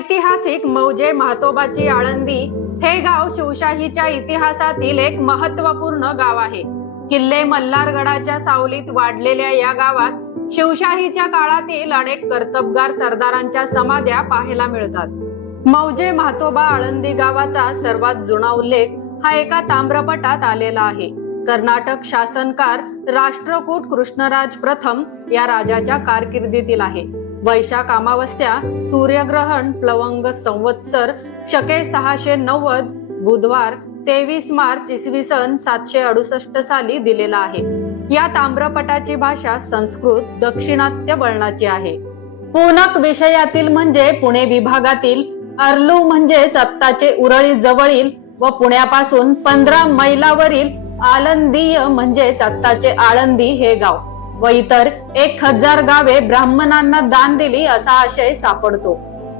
ऐतिहासिक मौजे म्हातोबाची आळंदी हे गाव शिवशाहीच्या इतिहासातील एक महत्त्वपूर्ण गाव आहे. किल्ले मल्हारगडाच्या सावलीत वाढलेल्या या गावात शिवशाहीच्या काळातील अनेक कर्तबगार सरदारांच्या समाध्या पाहायला मिळतात. मौजे म्हातोबा आळंदी गावाचा सर्वात जुना उल्लेख हा एका ताम्रपटात आलेला आहे. कर्नाटक शासनकार राष्ट्रकूट कृष्णराज प्रथम या राजाच्या कारकिर्दीतील आहे. वैशाख अमावस्या सूर्यग्रहण प्लवंग संवत्सर शके सहाशे नव्वद बुधवार तेवीस मार्च इसवी सन सातशे अडुसष्ट साली दिलेला आहे. या ताम्रपटाची भाषा संस्कृत दक्षिणात्य वळणाची आहे. पूनक विषयातील म्हणजे पुणे विभागातील अर्लू म्हणजेच आत्ताचे उरळी जवळील व पुण्यापासून पंधरा मैलावरील आलंदीय म्हणजेच आत्ताचे आळंदी हे गाव. व इतर एक हजार गावे ब्राह्मणांना दान दिली असा आशय सापडतो.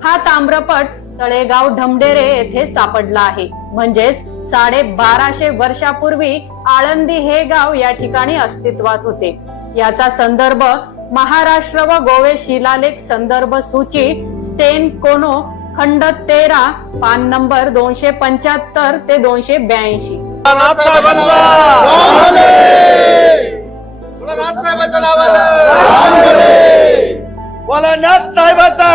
हा ताम्रपट तळेगाव ढमडेरे येथे सापडला आहे. म्हणजेच साडे बाराशे वर्षापूर्वी आळंदी हे गाव या ठिकाणी अस्तित्वात होते. याचा संदर्भ महाराष्ट्र व गोवे शिलालेख संदर्भ सूची स्टेन कोनो खंड तेरा पान नंबर दोनशे पंच्याहत्तर ते दोनशे ब्याऐंशी. साहेबांच्या नावानं. बोला नाथ साहेबांचा.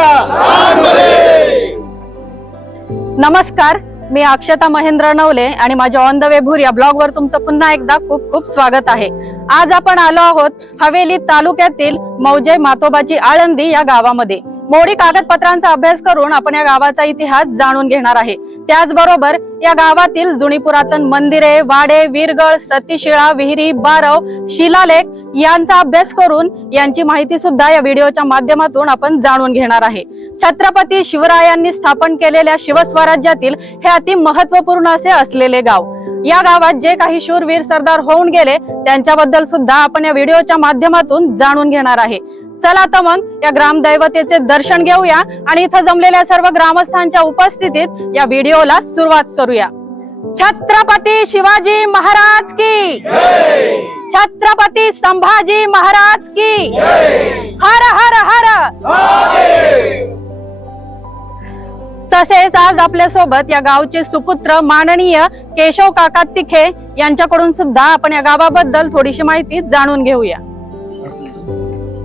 नमस्कार मी अक्षता महेंद्र नवले आणि माझ्या ऑन द वे भूर या ब्लॉग वर तुमचं पुन्हा एकदा खूप खूप स्वागत आहे. आज आपण आलो आहोत हवेली तालुक्यातील मौजे मातोबाची आळंदी या गावामध्ये. मोडी कागदपत्रांचा अभ्यास करून आपण या गावाचा इतिहास जाणून घेणार आहे. त्याचबरोबर या गावातील जुनी पुरातन मंदिरे वाडे वीरगळ सतीशिळा विहिरी बारव शिलालेख यांचा अभ्यास करून यांची माहिती सुद्धा या व्हिडिओच्या माध्यमातून आपण जाणून घेणार आहे. छत्रपती शिवरायांनी स्थापन केलेल्या शिवस्वराज्यातील हे अति महत्त्वपूर्ण असे असलेले गाव. या गावात जे काही शूरवीर सरदार होऊन गेले त्यांच्याबद्दल सुद्धा आपण या व्हिडिओच्या माध्यमातून जाणून घेणार आहे. चला आता मग या ग्रामदैवतेचे दर्शन घेऊया आणि इथं जमलेल्या सर्व ग्रामस्थांच्या उपस्थितीत या व्हिडिओला सुरुवात करूया. छत्रपती शिवाजी महाराज की छत्रपती संभाजी महाराज की हर हर हर! तसेच आज आपल्यासोबत या गावचे सुपुत्र माननीय केशव काका तिखे यांच्याकडून सुद्धा आपण या गावाबद्दल थोडीशी माहिती जाणून घेऊया.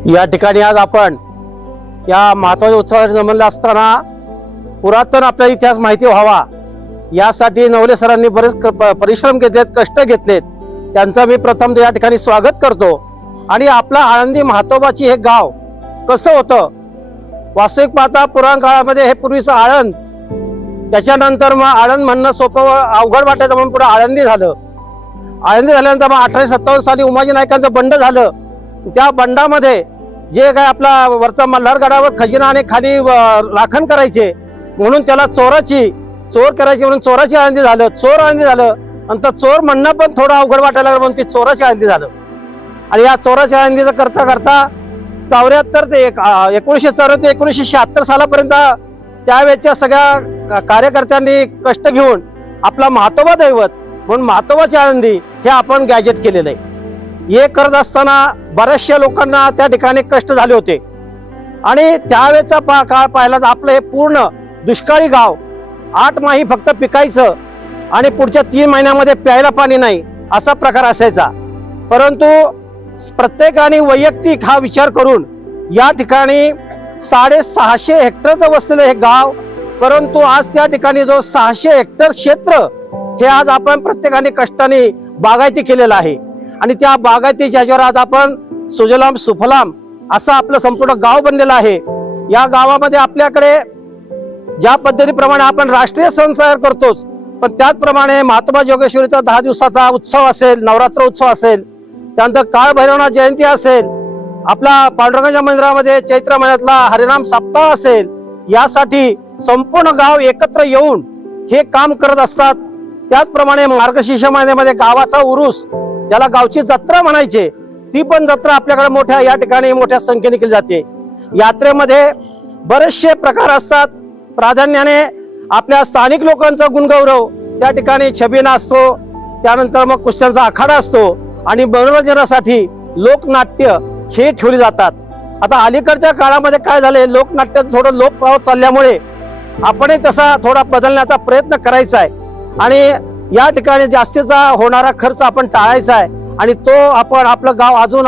या ठिकाणी आज आपण या महत्त्वाच्या उत्सवासाठी जमलेला असताना पुरातन आपल्या इतिहास माहिती व्हावा. यासाठी नवले सरांनी बरेच क- प- परिश्रम घेतलेत कष्ट घेतलेत. त्यांचं मी प्रथम या ठिकाणी स्वागत करतो. आणि आपला आळंदी महातोबाची हे गाव कसं होतं? वास्तविक पाहता पुराण काळामध्ये हे पूर्वीचं आळंद त्याच्यानंतर मग आळंद म्हणणं सोपं अवघड वाटायचं म्हणून पुढे आळंदी झालं. आळंदी झाल्यानंतर मग अठराशे सत्तावन्न साली उमाजी नायकांचं बंड झालं. त्या बंडामध्ये जे काय आपला वरचा मल्हारगडावर खजिना आणि खाली राखण करायचे म्हणून त्याला चोराची चोर करायची म्हणून चोराची आळंदी झालं चोर आळंदी झालं आणि तर चोर म्हणणं पण थोडं अवघड वाटायला लागलं म्हणून ती चोराची आळंदी झालं. आणि या चोराच्या आळंदीचं करता करता चौऱ्याहत्तर ते एक एकोणीसशे चौऱ्याहत्तर ते एकोणीसशे शहात्तर सालापर्यंत त्यावेळेच्या सगळ्या का- कार्यकर्त्यांनी कष्ट घेऊन आपला महातोबा दैवत म्हणून महातोबाची आळंदी हे आपण गॅजेट केलेलं आहे. हे करत असताना बऱ्याचशा लोकांना त्या ठिकाणी कष्ट झाले होते. आणि त्यावेळेचा पा काळ पाहिला तर आपलं हे पूर्ण दुष्काळी गाव आठ माही फक्त पिकायचं आणि पुढच्या तीन महिन्यामध्ये प्यायला पाणी नाही असा प्रकार असायचा. परंतु प्रत्येकाने वैयक्तिक हा विचार करून या ठिकाणी साडेसहाशे हेक्टरचं वसलेलं हे गाव परंतु आज त्या ठिकाणी जो सहाशे हेक्टर क्षेत्र हे आज आपण प्रत्येकाने कष्टाने बागायती केलेलं आहे. आणि त्या बागायतीच्या ह्याच्यावर आज आपण सुजलाम सुफलाम असं आपलं संपूर्ण गाव बनलेलं आहे. या गावामध्ये आपल्याकडे ज्या पद्धतीप्रमाणे आपण राष्ट्रीय सण साजरा करतोच पण त्याचप्रमाणे महात्मा जोगेश्वरीचा दहा दिवसाचा उत्सव असेल नवरात्र उत्सव असेल त्यानंतर काळभैरवनाथ जयंती असेल आपला पांडुरंगाच्या मंदिरामध्ये चैत्र महिन्यातला हरिनाम सप्ताह असेल यासाठी संपूर्ण गाव एकत्र येऊन हे काम करत असतात. त्याचप्रमाणे मार्गशीर्ष महिन्यामध्ये गावाचा उरूस ज्याला गावची जत्रा म्हणायचे ती पण जत्रा आपल्याकडे मोठ्या या ठिकाणी मोठ्या संख्येने केली जाते. यात्रेमध्ये बरेचसे प्रकार असतात. प्राधान्याने आपल्या स्थानिक लोकांचा गुणगौरव त्या ठिकाणी छबिना असतो त्यानंतर मग कुस्त्यांचा आखाडा असतो आणि मनोरंजनासाठी लोकनाट्य हे ठेवले जातात. आता अलीकडच्या काळामध्ये काय झाले लोकनाट्य थोडं लोप पावत चालल्यामुळे आपणही तसा थोडा बदलण्याचा प्रयत्न करायचा आहे. आणि या ठिकाणी जास्तीचा होणारा खर्च आपण टाळायचा आहे आणि तो आपण आपलं गाव अजून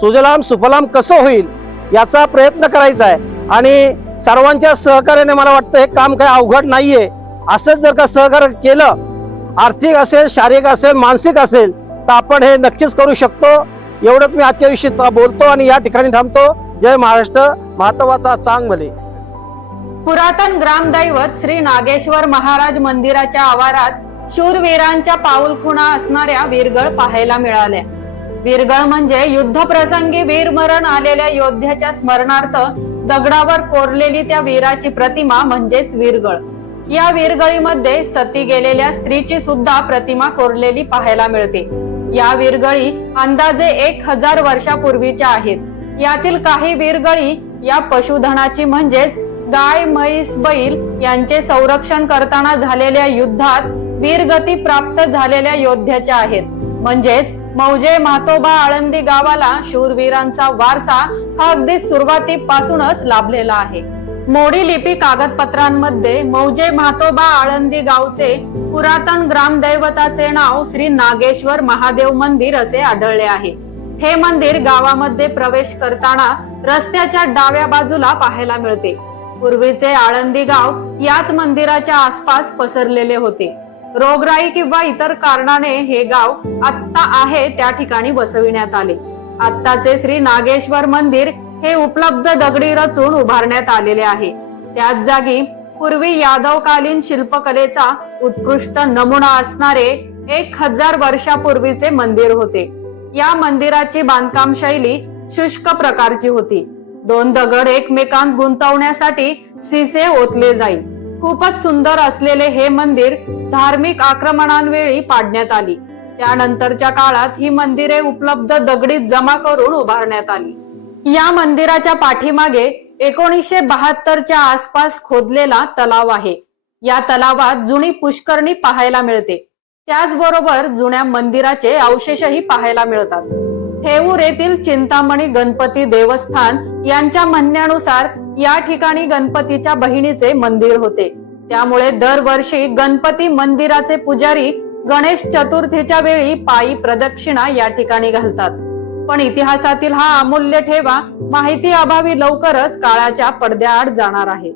सुजलाम सुफलाम कसं होईल याचा प्रयत्न करायचा आहे. आणि सर्वांच्या सहकार्याने मला वाटतं हे काम काही अवघड नाहीये. असंच जर का सहकार्य केलं आर्थिक असेल शारीरिक असेल मानसिक असेल तर आपण हे नक्कीच करू शकतो. एवढंच मी आजच्या दिवशी बोलतो आणि या ठिकाणी थांबतो. जय महाराष्ट्र. महत्त्वाचा चांग भले पुरातन ग्रामदैवत श्री नागेश्वर महाराज मंदिराच्या आवारात शूरवीरांच्या पाऊलखुणा असणाऱ्या वीरगळ पाहायला मिळाल्या. वीरगळ म्हणजे युद्धप्रसंगी वीरमरण आलेल्या योद्ध्याच्या स्मरणार्थ दगडावर कोरलेली त्या वीराची प्रतिमा म्हणजेच वीरगळ. या वीरगळीमध्ये सती गेलेल्या स्त्रीची सुद्धा प्रतिमा कोरलेली पाहायला मिळते. या वीरगळी अंदाजे एक हजार वर्षापूर्वीच्या आहेत. यातील काही वीरगळी या पशुधनाची म्हणजेच गाय म्हैस बैल यांचे संरक्षण करताना झालेल्या युद्धात वीरगती प्राप्त झालेल्या योद्ध्याच्या आहेत. म्हणजेच मौजे मातोबा आळंदी गावाला शूरवीरांचा वारसा हा अगदी सुरुवातीपासूनच लाभलेला आहे. मोडी लिपी कागदपत्रांमध्ये मौजे म्हातोबा आळंदी गावचे पुरातन ग्रामदैवताचे नाव श्री नागेश्वर महादेव मंदिर असे आढळले आहे. हे मंदिर गावामध्ये प्रवेश करताना रस्त्याच्या डाव्या बाजूला पाहायला मिळते. पूर्वीचे आळंदी गाव याच मंदिराच्या आसपास पसरलेले होते. रोगराई किंवा इतर कारणाने हे गाव आत्ता आहे त्या ठिकाणी बसविण्यात आले. आत्ताचे श्री नागेश्वर मंदिर हे उपलब्ध दगडी रचून उभारण्यात आलेले आहे. त्याच जागी पूर्वी यादवकालीन शिल्पकलेचा उत्कृष्ट नमुना असणारे एक हजार वर्षापूर्वीचे मंदिर होते. या मंदिराची बांधकाम शैली शुष्क प्रकारची होती. दोन दगड एकमेकांत गुंतवण्यासाठी सिसे ओतले जाईल खूपच सुंदर असलेले हे मंदिर धार्मिक आक्रमणांवेळी पाडण्यात आली. त्यानंतरच्या काळात ही मंदिरे उपलब्ध दगडीत जमा करून उभारण्यात आली. या मंदिराच्या पाठीमागे एकोणीसशे बहात्तरच्या आसपास खोदलेला तलाव आहे. या तलावात जुनी पुष्करणी पाहायला मिळते. त्याचबरोबर जुन्या मंदिराचे अवशेषही पाहायला मिळतात. थेऊर येथील चिंतामणी गणपती देवस्थान यांच्या म्हणण्यानुसार या ठिकाणी गणपतीच्या बहिणीचे मंदिर होते. त्यामुळे दरवर्षी गणपती मंदिराचे पुजारी गणेश चतुर्थीच्या वेळी पायी प्रदक्षिणा या ठिकाणी घालतात. पण इतिहासातील हा अमूल्य ठेवा माहिती अभावी लवकरच काळाच्या पडद्याआड जाणार आहे.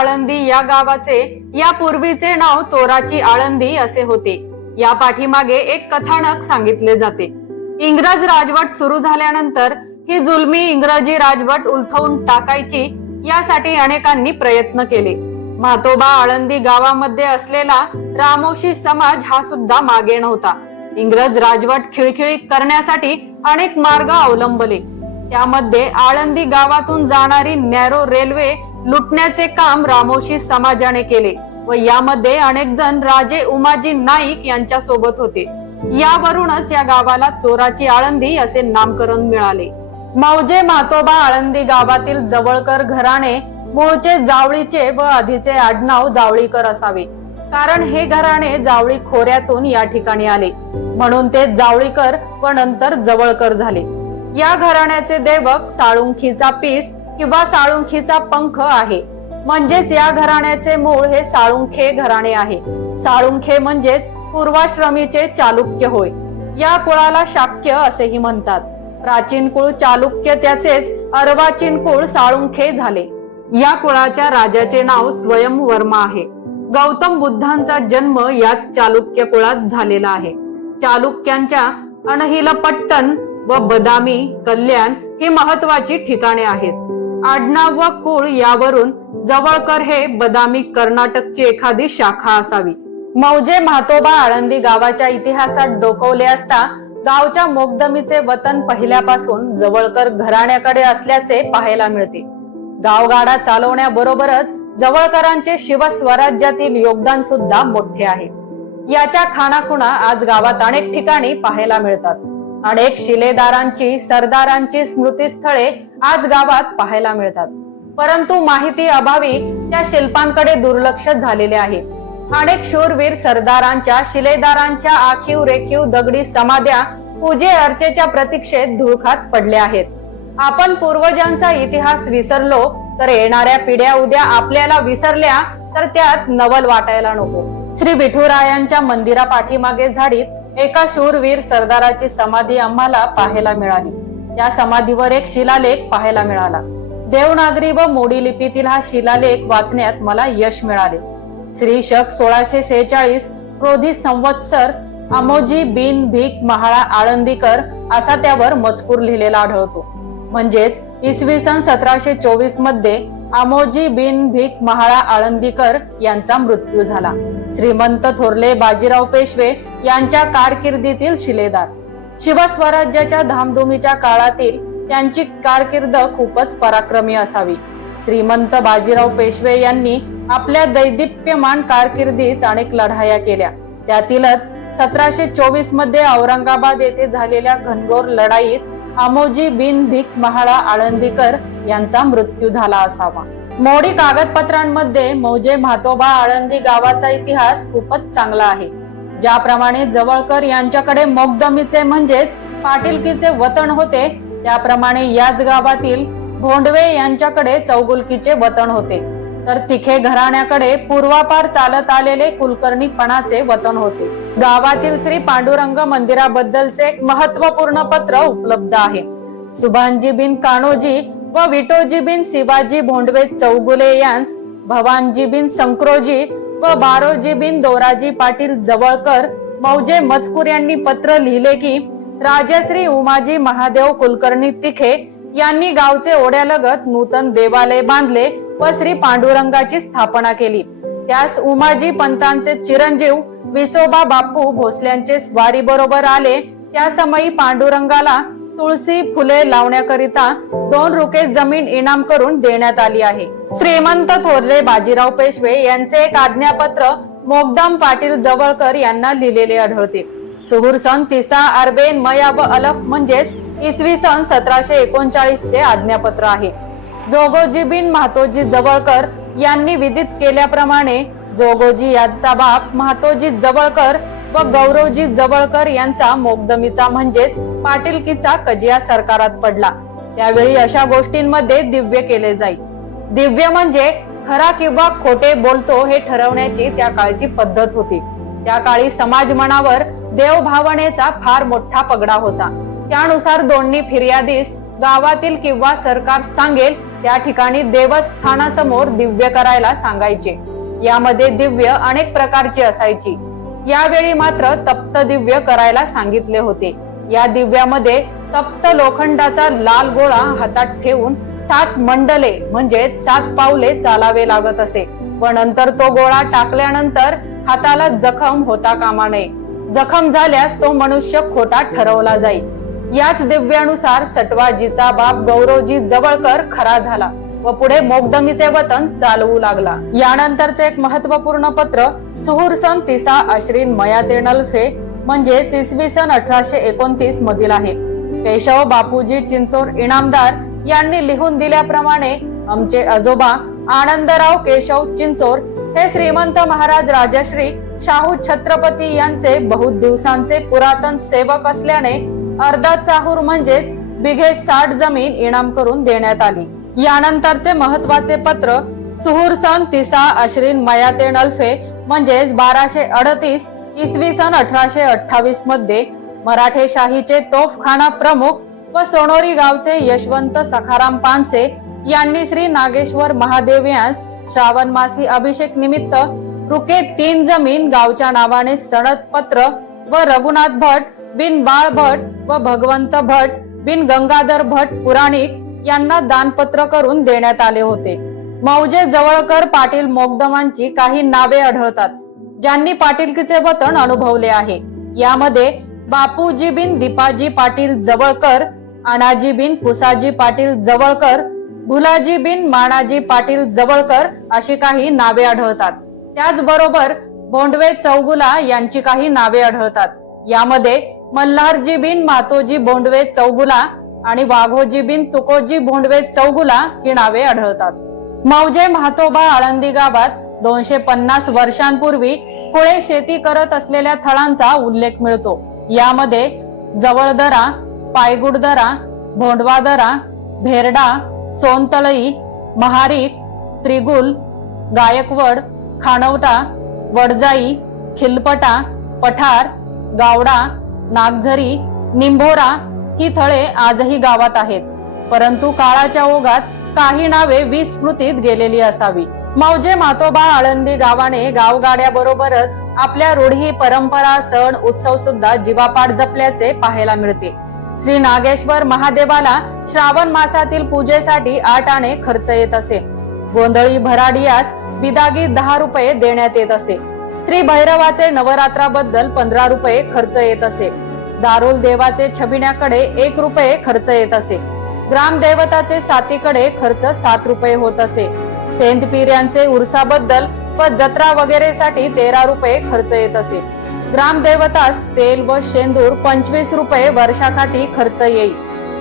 आळंदी या गावाचे यापूर्वीचे नाव चोराची आळंदी असे होते. या पाठीमागे एक कथानक सांगितले जाते. इंग्रज राजवट सुरू झाल्यानंतर ही जुलमी इंग्रजी राजवट उलथवून टाकायची यासाठी अनेकांनी प्रयत्न केले. म्हातोबा आळंदी गावामध्ये असलेला रामोशी समाज हा सुद्धा मागे नव्हता. इंग्रज राजवट खिळखिळी करण्यासाठी अनेक मार्ग अवलंबले. त्यामध्ये आळंदी गावातून जाणारी नॅरो रेल्वे लुटण्याचे काम रामोशी समाजाने केले व यामध्ये अनेक जण राजे उमाजी नाईक यांच्या सोबत होते. यावरूनच या गावाला चोराची आळंदी असे नामकरण मिळाले. मौजे मातोबा आळंदी गावातील जवळकर घराणे मूळचे जावळीचे व आधीचे आडनाव जावळीकर असावे. कारण हे घराणे जावळी खोऱ्यातून या ठिकाणी आले. म्हणून ते जावळीकर व नंतर जवळकर झाले. या घराण्याचे देवक साळुंखीचा पीस किंवा साळुंखीचा पंख आहे. म्हणजेच या घराण्याचे मूळ हे साळुंखे घराणे आहे. साळुंखे म्हणजेच पूर्वाश्रमीचे चालुक्य होय. या कुळाला शाक्य असेही म्हणतात. प्राचीन कुळ चालुक्य त्याचेच अर्वाचीन कुळ साळुंखे झाले. या कुळाच्या राजाचे नाव स्वयंवर्मा आहे. गौतम बुद्धांचा जन्म यात चालुक्य कुळात झालेला आहे. चालुक्यांच्या अनहिलपट्टण व बदामी कल्याण ही महत्वाची ठिकाणे आहेत. आडनाव व कुळ यावरून जवळकर हे बदामी कर्नाटकची एखादी शाखा असावी. मौजे म्हातोबा आळंदी गावाच्या इतिहासात डोकवले असता गावच्या मोगदमीचे वतन पहिल्यापासून जवळकर घराण्याकडे असल्याचे पाहायला मिळते. गावगाडा चालवण्याबरोबरच जवळकरांचे शिवस्वराज्यातील योगदान सुद्धा मोठे आहे. याच्या खाणाखुणा आज गावात अनेक ठिकाणी पाहायला मिळतात. अनेक शिलेदारांची सरदारांची स्मृतीस्थळे आज गावात पाहायला मिळतात. परंतु माहिती अभावी त्या शिल्पांकडे दुर्लक्ष झालेले आहे. अनेक शूरवीर सरदारांच्या शिलेदारांच्या आखीव रेखीव दगडी समाध्या पूजे अर्चेच्या प्रतीक्षेत धुळखात पडल्या आहेत. आपण पूर्वजांचा इतिहास विसरलो तर येणाऱ्या पिढ्या उद्या आपल्याला विसरल्या तर त्यात नवल वाटायला नको. श्री विठुरायांच्या मंदिरा पाठीमागे झाडीत एका शूरवीर सरदाराची समाधी आम्हाला पाहायला मिळाली. त्या समाधीवर एक शिलालेख पाहायला मिळाला. देवनागरी व मोडी लिपीतील हा शिलालेख वाचण्यात मला यश मिळाले. श्री शक सोळाशे सेहेचाळीस क्रोधी संवत्सर अमोजी बिन भीक महाळा आळंदीकर असा त्यावर मजकूर लिहिलेला आढळतो. म्हणजेच इसवी सन सतराशे चोवीसमध्ये आमोजी बिन भीक महाळा आळंदीकर यांचा मृत्यू झाला. श्रीमंत थोरले बाजीराव पेशवे यांच्या कारकिर्दीतील शिलेदार. शिवस्वराज्याच्या धामधुमीच्या काळातील त्यांची कारकीर्द खूपच पराक्रमी असावी. श्रीमंत बाजीराव पेशवे यांनी आपल्या दैदिप्यमान कारकिर्दीत अनेक लढाया केल्या. त्यातीलच सतराशे चोवीसमध्ये औरंगाबाद येथे झालेल्या घनघोर लढाईत आमोजी बिन भीक महाळा आळंदीकर यांचा मृत्यू झाला असावा. मोडी कागदपत्रांमध्ये मौजे म्हातोबा आळंदी गावाचा इतिहास खूपच चांगला आहे. ज्याप्रमाणे जवळकर यांच्याकडे मोगदमीचे म्हणजेच पाटीलकीचे वतन होते त्याप्रमाणे याच गावातील भोंडवे यांच्याकडे चौगुलकीचे वतन होते. तर तिखे घराण्याकडे पूर्वापार चालत आलेले कुलकर्णीपणाचे वतन होते. गावातील श्री पांडुरंग मंदिराबद्दलचे एक महत्त्वपूर्ण पत्र उपलब्ध आहे. सुभानजी बिन कान्होजी व विटोजी बिन शिवाजी भोंडवे चौगुले यांस भवानजी बिन संक्रोजी व बारोजी बिन दोराजी पाटील जवळकर मौजे मजकूर यांनी पत्र लिहिले की राजश्री उमाजी महादेव कुलकर्णी तिखे यांनी गावचे ओढ्यालगत नूतन देवालय बांधले व श्री पांडुरंगाची स्थापना केली. त्यास उमाजी पंतांचे चिरंजीव विसोबा बापू भोसल्यांचे स्वारी बरोबर आले. त्या समयी पांडुरंगाला तुळशी फुले लावण्याकरिता दोन रुके जमीन इनाम करून देण्यात आली आहे. श्रीमंत थोरले बाजीराव पेशवे यांचे एक आज्ञापत्र मोगदाम पाटील जवळकर यांना लिहिलेले आढळते. सुहूर सन तिसा अरबेन मया व अलफ म्हणजेच इसवी सन सतराशे एकोणचाळीस चे आज्ञापत्र आहे. जोगोजी बिन महातोजी जवळकर यांनी विदित केल्याप्रमाणे जोगोजी यांचा बाप महातोजी जवळकर व गौरवजी जवळकर यांचा मोगदमीचा म्हणजेच पाटीलकीचा कजिया सरकारात पडला. त्यावेळी अशा गोष्टींमध्ये दिव्य केले जाई. दिव्य म्हणजे खरा किंवा खोटे बोलतो हे ठरवण्याची त्या काळची पद्धत होती. त्या काळी समाज मनावर देवभावनेचा फार मोठा पगडा होता. त्यानुसार दोन्ही फिर्यादीस गावातील किंवा सरकार सांगेल त्या ठिकाणी देवस्थानासमोर दिव्य करायला सांगायचे. यामध्ये दिव्य अनेक प्रकारची असायची. यावेळी मात्र तप्त दिव्य करायला सांगितले होते. या दिव्यामध्ये तप्त लोखंडाचा लाल गोळा हातात ठेवून सात मंडले म्हणजे सात पावले चालावे लागत असे व नंतर तो गोळा टाकल्यानंतर हाताला जखम होता कामा नये. जखम झाल्यास तो मनुष्य खोटा ठरवला जाईल याच दिव्यानुसार सटवाजीचा बाप गौरवजी जवळकर खरा झाला. व पुढे मोगदंगीचे वतन चालवू लागला. यानंतरचे एक महत्त्वपूर्ण पत्र सुहूर सन तिसा अश्रीन मयाते नल्फे म्हणजेच इसवी सन अठराशे एकोणतीस मधील आहे. केशव बापूजी चिंचोर इनामदार यांनी लिहून दिल्याप्रमाणे आमचे आजोबा आनंदराव केशव चिंचोर हे श्रीमंत महाराज राजश्री शाहू छत्रपती यांचे बहुत दिवसांचे पुरातन सेवक असल्याने अर्धा चाहूर म्हणजेच बिघे साठ जमीन इनाम करून देण्यात आली. यानंतरचे महत्त्वाचे पत्र सुहूर सन तिसा अश्रीन मयाते नल्फे म्हणजेच बाराशे अडतीस इसवी सन अठराशे अठ्ठावीसमध्ये मराठेशाहीचे तोफखाना प्रमुख व सोनोरी गावचे यशवंत सखाराम पानसे यांनी श्री नागेश्वर महादेव यांस श्रावण मासी अभिषेक निमित्त रुके तीन जमीन गावच्या नावाने सणद पत्र व रघुनाथ भट बिन बाळ भट व भगवंत भट बिन गंगाधर भट पुराणिक यांना दानपत्र करून देण्यात आले होते. मौजे जवळकर पाटील मोगदमांची काही नावे आढळतात. ज्यांनी पाटीलकीचे वतन अनुभवले आहे. यामध्ये बापूजी बिन दीपाजी पाटील जवळकर अनाजी बिन कुसाजी पाटील जवळकर भुलाजी बिन मानाजी पाटील जवळकर अशी काही नावे आढळतात. त्याचबरोबर बोंडवे चौगुला यांची काही नावे आढळतात. यामध्ये मल्हारजी बिन मातोजी भोंडवे चौगुला आणि वाघोजी बिन तुकोजी भोंडवे चौगुला ही नावे आढळतात. मौजे महातोबा आळंदी गावात दोनशे पन्नास वर्षांपूर्वी कुळे शेती करत असलेल्या थळांचा उल्लेख मिळतो. यामध्ये जवळदरा पायगुडदरा भोंडवादरा भेरडा सोनतळई महारिक त्रिगुल गायकवड खानवटा वडजाई खिलपटा पठार गावडा नागझरी निंभोरा ही थळे आजही गावात आहेत. परंतु काळाच्या ओघात काही नावे विस्मृतीत गेलेली असावी. मौजे मातोबा आळंदी गावाने गावगाड्या बरोबरच आपल्या रूढी परंपरा सण उत्सव सुद्धा जीवापाठ जपल्याचे पाहायला मिळते. श्री नागेश्वर महादेवाला श्रावण मासातील पूजेसाठी आठ आणे खर्च येत असे. गोंधळी भराडियास बिदागी दहा रुपये देण्यात येत असे. श्री भैरवाचे नवरात्राबद्दल पंधरा रुपये खर्च येत असे. दारुल देवाचे छबिण्याकडे एक रुपये खर्च येत असे. ग्रामदेवताचे सातीकडे खर्च सात रुपये होत असे. सेंदपिऱ्यांचे उरसाबद्दल व जत्रा वगैरेसाठी तेरा रुपये खर्च येत असे. ग्रामदेवतास तेल व शेंदूर पंचवीस रुपये वर्षाकाठी खर्च येईल.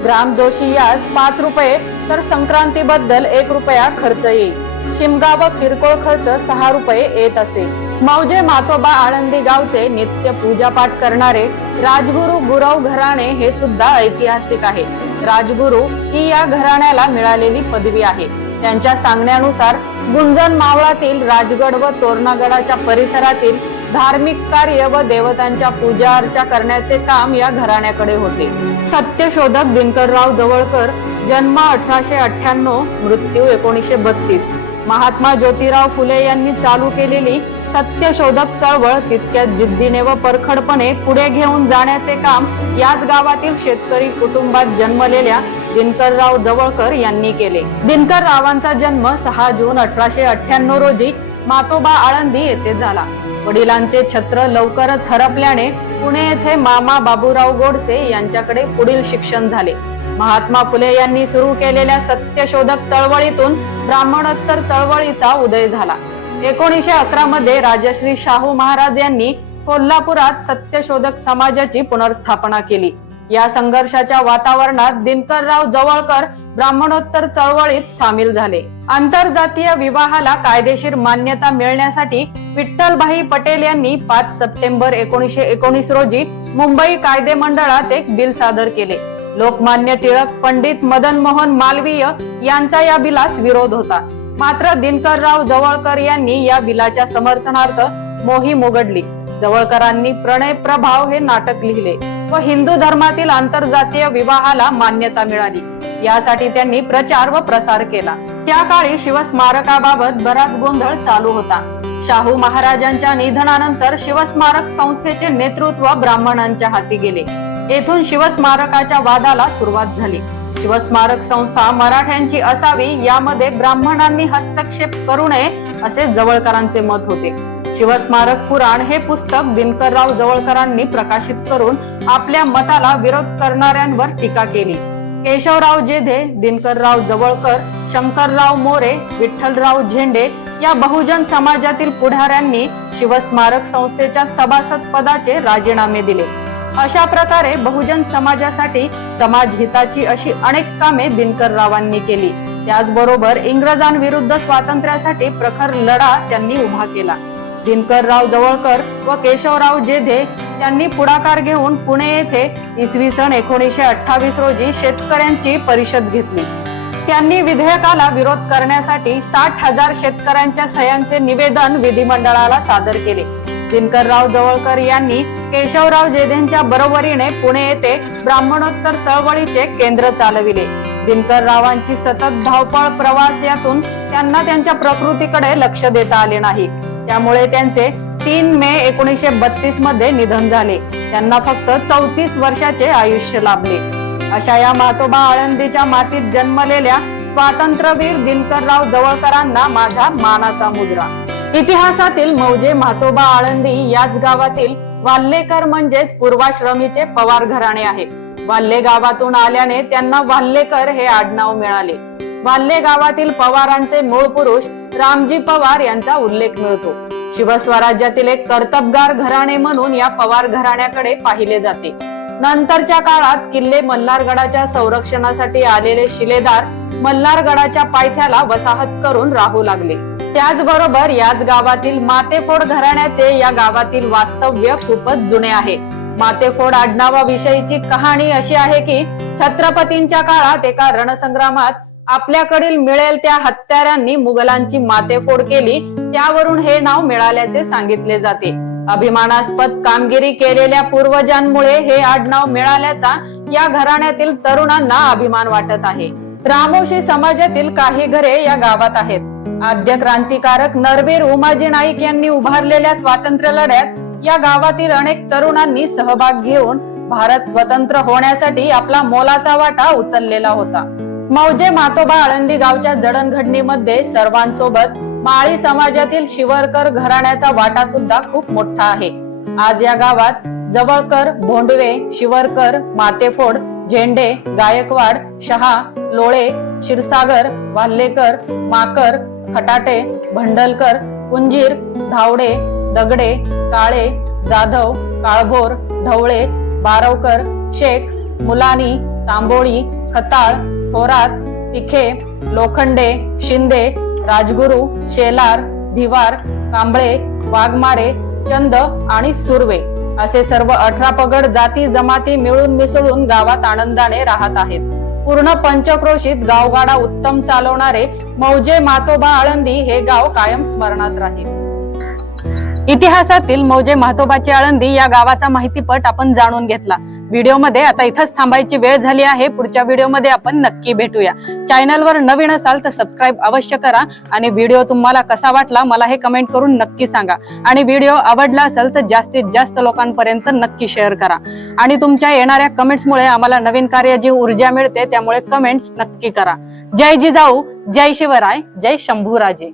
ग्राम जोशी यास पाच रुपये तर संक्रांतीबद्दल एक रुपया खर्च येईल. शिमगा व किरकोळ खर्च सहा रुपये येत असे. मौजे मातोबा आळंदी गावचे नित्य पूजापाठ करणारे राजगुरू गुरव घराणे हे सुद्धा ऐतिहासिक आहे. राजगुरू ही या घराण्याला मिळालेली पदवी आहे. त्यांच्या सांगण्यानुसार गुंजन मावळातील राजगड व तोरणागडाच्या परिसरातील धार्मिक कार्य व देवतांच्या पूजा अर्चा करण्याचे काम या घराण्याकडे होते. सत्यशोधक दिनकरराव जवळकर जन्म अठराशे अठ्ठ्याण्णव मृत्यू एकोणीसशे बत्तीस. महात्मा ज्योतिराव फुले यांनी चालू केलेली सत्यशोधक चळवळ तितक्याच जिद्दीने व परखडपणे पुढे घेऊन जाण्याचे काम याच गावातील शेतकरी कुटुंबात जन्मलेल्या दिनकरराव जवळकर यांनी केले. दिनकररावांचा जन्म सहा जून अठराशे अठ्ठ्याण्णव रोजी मातोबा आळंदी येथे झाला. वडिलांचे छत्र लवकरच हरपल्याने पुणे येथे मामा बाबूराव गोडसे यांच्याकडे पुढील शिक्षण झाले. महात्मा फुले यांनी सुरू केलेल्या सत्यशोधक चळवळीतून ब्राह्मणोत्तर चळवळीचा उदय झाला. एकोणीसशे अकरा मध्ये राजश्री शाहू महाराज यांनी कोल्हापुरात सत्यशोधक समाजाची पुनर्स्थापना केली. या संघर्षाच्या वातावरणात दिनकरराव जवळकर ब्राह्मणोत्तर चळवळीत सामील झाले. आंतरजातीय विवाहाला कायदेशीर मान्यता मिळण्यासाठी विठ्ठलभाई पटेल यांनी पाच सप्टेंबर एकोणीसशे एकोणीस रोजी मुंबई कायदे मंडळात एक बिल सादर केले. लोकमान्य टिळक पंडित मदन मोहन मालवीय यांचा या बिलास विरोध होता. मात्र दिनकरराव जवळकर यांनी या बिलाच्या समर्थनार्थ मोहीम उघडली जवळकरांनी प्रणय प्रभाव हे नाटक लिहिले व हिंदू धर्मातील आंतरजातीय विवाहाला मान्यता मिळाली. यासाठी त्यांनी प्रचार व प्रसार केला. त्या काळी शिवस्मारकाबाबत बराच गोंधळ चालू होता. शाहू महाराजांच्या निधनानंतर शिवस्मारक संस्थेचे नेतृत्व ब्राह्मणांच्या हाती गेले. येथून शिवस्मारकाच्या वादाला सुरुवात झाली. शिवस्मारक संस्था मराठ्यांची असावी यामध्ये ब्राह्मणांनी हस्तक्षेप करू नये असे जवळकरांचे मत होते. शिवस्मारक पुराण हे पुस्तक दिनकरराव जवळकरांनी प्रकाशित करून आपल्या मताला विरोध करणाऱ्यांवर टीका केली. केशवराव जेधे दिनकरराव जवळकर शंकरराव मोरे विठ्ठलराव झेंडे या बहुजन समाजातील पुढाऱ्यांनी शिवस्मारक संस्थेच्या सभासद पदाचे राजीनामे दिले. अशा प्रकारे बहुजन समाजासाठी समाज हिताची अशी अनेक कामे दिनकररावांनी केली. त्याचबरोबर इंग्रजांविरुद्ध स्वातंत्र्यासाठी प्रखर लढा त्यांनी उभा केला. दिनकरराव जवळकर व केशवराव जेधे त्यांनी पुढाकार घेऊन पुणे येथे इसवी सन एकोणीसशे अठ्ठावीस रोजी शेतकऱ्यांची परिषद घेतली. त्यांनी विधेयकाला विरोध करण्यासाठी साठ हजार शेतकऱ्यांच्या सह्यांचे निवेदन विधिमंडळाला सादर केले. दिनकरराव जवळकर यांनी केशवराव जेधेंच्या बरोबरीने पुणे येथे ब्राह्मणोत्तर चळवळीचे केंद्र चालविले. दिनकररावांची सतत धावपळ प्रवास यातून त्यांना त्यांच्या प्रकृतीकडे लक्ष देता आले नाही. त्यामुळे त्यांचे तीन मे एकोणीसशे बत्तीसमध्ये निधन झाले. त्यांना फक्त चौतीस वर्षाचे आयुष्य लाभले. अशा या मातोबा आळंदीच्या मातीत जन्मलेल्या स्वातंत्र्यवीर दिनकरराव जवळकरांना माझा मानाचा मुजरा. इतिहासातील मौजे म्हातोबा आळंदी याच गावातील वाल्लेकर म्हणजेच पूर्वाश्रमीचे पवार घराणे आहे. वाल्ले गावातून आल्याने त्यांना वाल्लेकर हे आडनाव मिळाले. वाल्ले गावातील पवारांचे मूळ पुरुष रामजी पवार यांचा उल्लेख मिळतो. शिवस्वराज्यातील एक कर्तबगार घराणे म्हणून या पवार घराण्याकडे पाहिले जाते. नंतरच्या काळात किल्ले मल्हारगडाच्या संरक्षणासाठी आलेले शिलेदार मल्हारगडाच्या पायथ्याला वसाहत करून राहू लागले. त्याचबरोबर याच गावातील मातेफोड घराण्याचे या गावातील वास्तव्य खूपच जुने आहे. मातेफोड आडनावाविषयीची कहाणी अशी आहे की छत्रपतींच्या काळात एका रणसंग्रामात आपल्याकडील मिळेल त्या हत्यारांनी मुघलांची मातेफोड केली त्यावरून हे नाव मिळाल्याचे सांगितले जाते. अभिमानास्पद कामगिरी केलेल्या पूर्वजांमुळे हे आडनाव मिळाल्याचा या घराण्यातील तरुणांना अभिमान वाटत आहे. रामोशी समाजातील काही घरे या गावात आहेत. आद्य क्रांतिकारक नरवीर उमाजी नाईक यांनी उभारलेल्या स्वातंत्र्य लढ्यात या गावातील अनेक तरुणांनी सहभाग घेऊन भारत स्वतंत्र होण्यासाठी आपला मोलाचा वाटा उचललेला होता. मौजे मातोबा आळंदी गावच्या जडणघडणीमध्ये सर्वांसोबत माळी समाजातील शिवरकर घराण्याचा वाटा सुद्धा खूप मोठा आहे. आज या गावात जवळकर भोंडवे शिवरकर मातेफोड झेंडे गायकवाड शहा लोळे क्षीरसागर वाल्हेकर माकर खटाटे भंडलकर कुंजीर धावडे दगडे काळे जाधव काळभोर ढवळे बारवकर शेख मुलानी तांबोळी खताळ थोरात तिखे लोखंडे शिंदे राजगुरू शेलार धिवार कांबळे वाघमारे चंद आणि सुर्वे. असे सर्व अठरा पगड जाती जमाती मिळून मिसळून गावात आनंदाने राहत आहेत. पूर्ण पंचक्रोशीत गावगाडा उत्तम चालवणारे मौजे मातोबा आळंदी हे गाव कायम स्मरणात राहील. इतिहासातील मौजे मातोबाची आळंदी या गावाचा माहितीपट आपण जाणून घेतला. व्हिडिओमध्ये आता इथंच थांबायची वेळ झाली आहे. पुढच्या व्हिडिओमध्ये आपण नक्की भेटूया. चॅनलवर नवीन असाल तर सबस्क्राईब अवश्य करा आणि व्हिडिओ तुम्हाला कसा वाटला मला हे कमेंट करून नक्की सांगा. आणि व्हिडिओ आवडला असेल तर जास्तीत जास्त लोकांपर्यंत नक्की शेअर करा. आणि तुमच्या येणाऱ्या कमेंट्समुळे आम्हाला नवीन कार्याची ऊर्जा मिळते त्यामुळे कमेंट्स नक्की करा. जय जिजाऊ जय शिवराय जय शंभूराजे.